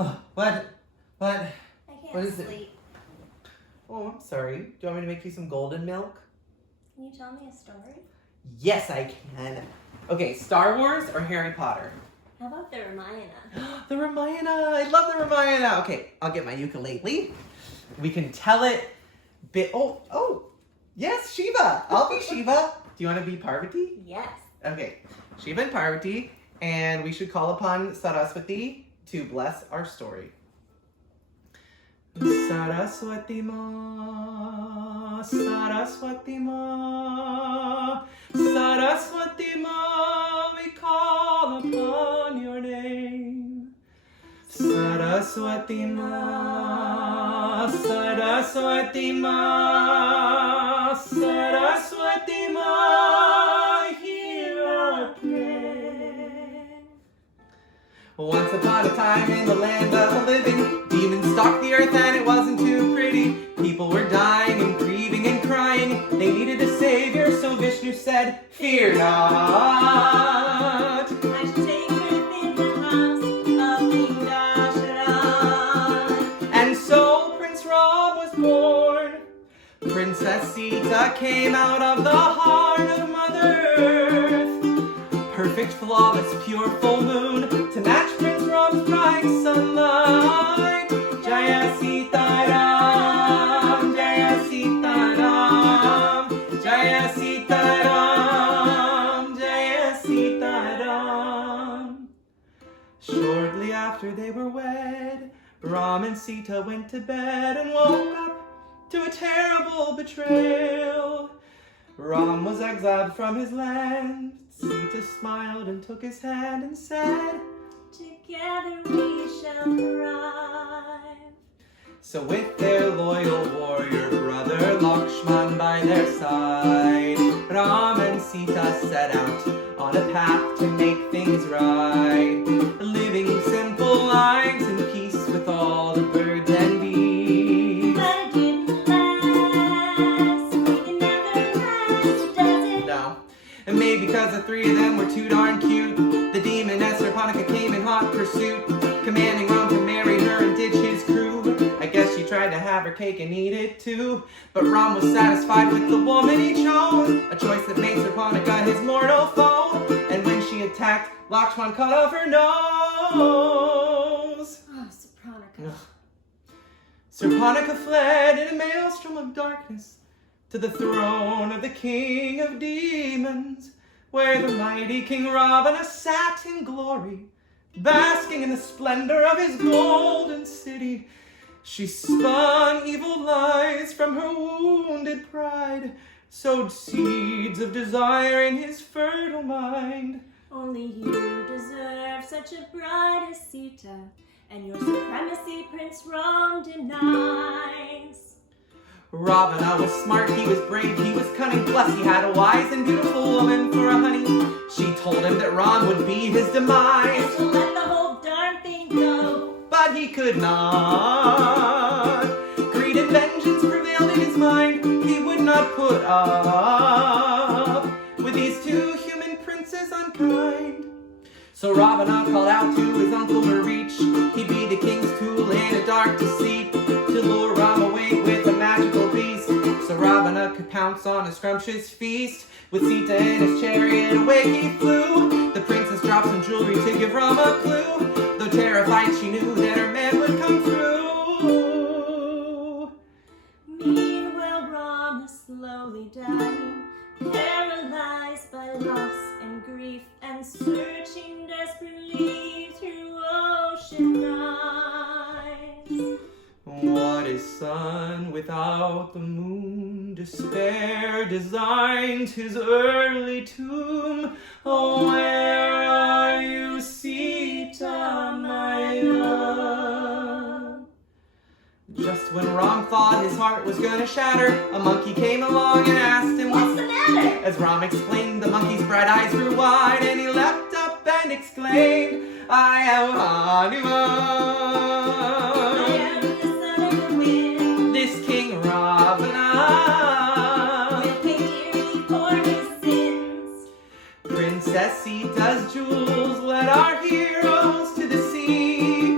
Oh, what? I can't What is sleep. it? Oh, I'm sorry. Do you want me to make you some golden milk? Can you tell me a story? Yes, I can. Okay, Star Wars or Harry Potter? How about the Ramayana? The Ramayana. I love the Ramayana. Okay, I'll get my ukulele. We can tell it. Oh, yes, Shiva. I'll be Shiva. Do you want to be Parvati? Yes. Okay, Shiva and Parvati, and we should call upon Saraswati to bless our story. Saraswati Ma, Saraswati Ma, Saraswati Ma, we call upon your name. Saraswati Ma, Saraswati Ma, Saraswati Ma, hear our prayer. Once upon a time in the land of the living, demons stalked the earth and it wasn't too pretty. People were dying and grieving and crying. They needed a savior, so Vishnu said, fear not. I should take birth in the house of King Dasharatha. And so Prince Ram was born. Princess Sita came out of the heart of Mother Earth. Perfect, flawless, pure full moon to match Prince Ram's bright sunlight. Jaya Sita Ram, Jaya Sita Ram, Jaya Sita Ram, Jaya Sita Ram. Shortly after they were wed, Ram and Sita went to bed and woke up to a terrible betrayal. Ram was exiled from his land. Sita smiled and took his hand and said, Together we shall thrive. so with their loyal warrior brother Lakshman by their side, Ram and Sita set out on a path to make things right, living simple lives in peace with all the birds and bees. But it didn't last. It never lasts, does it? No. And maybe because the three of them were too darn cute, the demoness Sarpanaka came in hot pursuit, commanding Ram to marry her and ditch his crew. I guess she tried to have her cake and eat it too, but Ram was satisfied with the woman he chose, a choice that made Sarpanaka his mortal foe. And when she attacked, Lakshman cut off her nose. Oh, Sopranica. Sarpanaka fled in a maelstrom of darkness to the throne of the king of demons, where the mighty King Ravana sat in glory, basking in the splendor of his golden city. She spun evil lies from her wounded pride, sowed seeds of desire in his fertile mind. Only you deserve such a bride as Sita, and your supremacy Prince Ram denies. Ravana was smart, he was brave, he was cunning, plus he had a wise and beautiful woman for a honey. She told him that Ram would be his demise, And to let the whole darn thing go. but he could not. Greed and vengeance prevailed in his mind. He would not put up with these two human princes unkind. So Ravana called out to his uncle Marich. He'd be the king's tool in a dark deceit, to lure Ram away with a magical beast, so Ravana could pounce on a scrumptious feast. With Sita in his chariot, away he flew. The princess dropped some jewelry to give Ram a clue, though terrified she knew that her man would come through. Meanwhile, Ram is slowly dying, paralyzed by loss and grief, and searching desperately through ocean eyes. What is sun without the moon? Despair designed his early tomb. Oh, where are you, Sita, my love? Just when Ram thought his heart was gonna shatter, a monkey came along and asked him, What's the matter? As Ram explained, the monkey's bright eyes grew wide, and he leapt up and exclaimed, I am Hanuman. This King Ravana Will pay dearly for his sins. Princess Sita's jewels led our heroes to the sea.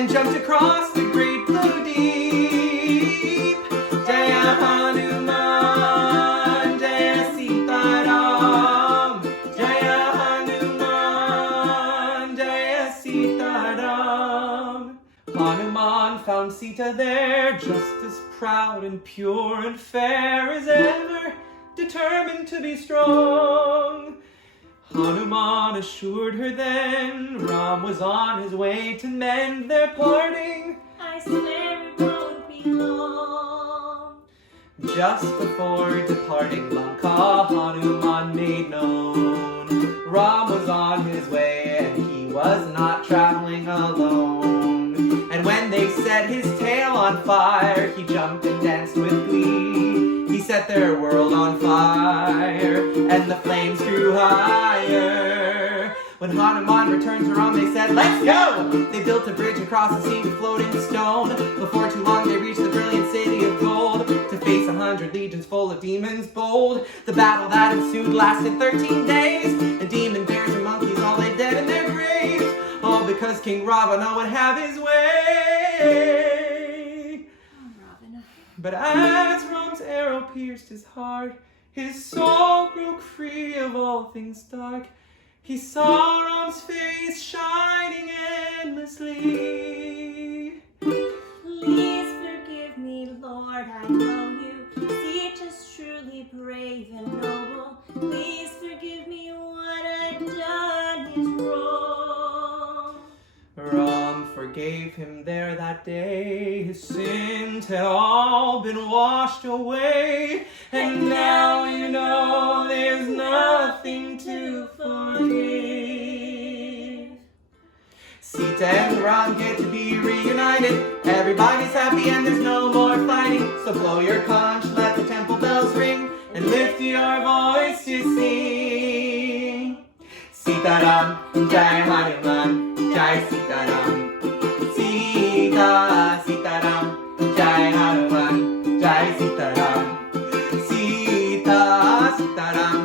and jumped across the great blue deep. Jaya Hanuman, Jaya Sitaram, Jaya Hanuman, Jaya Sitaram. Hanuman found Sita there, just as proud and pure and fair as ever, determined to be strong. Hanuman assured her then Ram was on his way to mend their parting. I swear it won't be long. Just before departing Lanka, Hanuman made known Ram was on his way and he was not traveling alone. And when they set his tail on fire, he jumped and danced with glee. He set their world on fire, and the flames grew higher. When Hanuman returned to Ram, they said, "Let's go!" They built a bridge across the sea with floating stone. Before too long, they reached the brilliant city of gold to face 100 legions full of demons bold. The battle that ensued lasted 13 days, and demon bears and monkeys all lay dead in their graves, all because King Ravana would have his way. But as Ram's arrow pierced his heart, his soul broke free of all things dark. He saw Ram's face shining endlessly. Please forgive me, Lord, I know you. Sita's truly brave and noble. Please forgive me, what I've done is wrong. Ram forgave him there that day. His sins had all been washed away. And now you know there's nothing to forgive. Sita and Ram get to be reunited. Everybody's happy and there's no more fighting. So blow your conch, let the temple bells ring, and lift your voice to sing. Sitaram, Jai Hanuman, Jai Sitaram. Sita, Sitaram, Jai Hanuman, Jai Sitaram. Sita, Sitaram,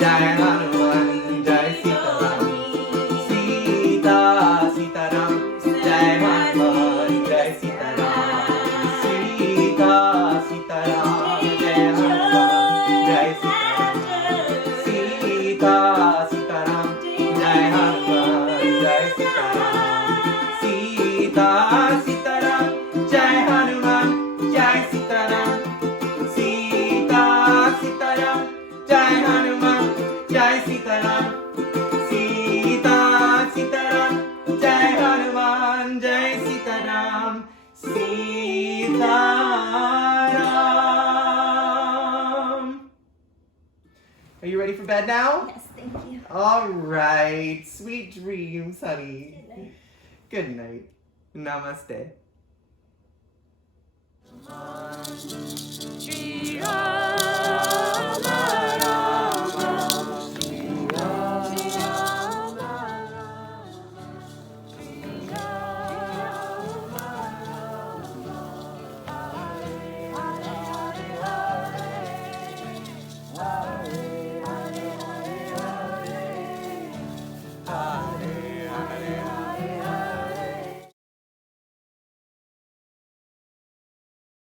Jai Hanuman, Jai Sitaram. Sita, Sitaram, Jai Hanuman, Jai Sitaram. Sita, Sitaram, Jai Hanuman, Jai Sitaram. Sita, Sitaram, Jai Hanuman, Jai Sitaram. Sita, Sitaram, Jai Hanuman, Jai Sitaram. Sita, Sitaram, Jai Hanuman, Jai Sitaram. Sita, Sitaram, Jai Hanuman, Jai Sitaram. Sitaram. Are you ready for bed now? Yes, thank you. All right. Sweet dreams, honey. Good night. Good night. Namaste. G-I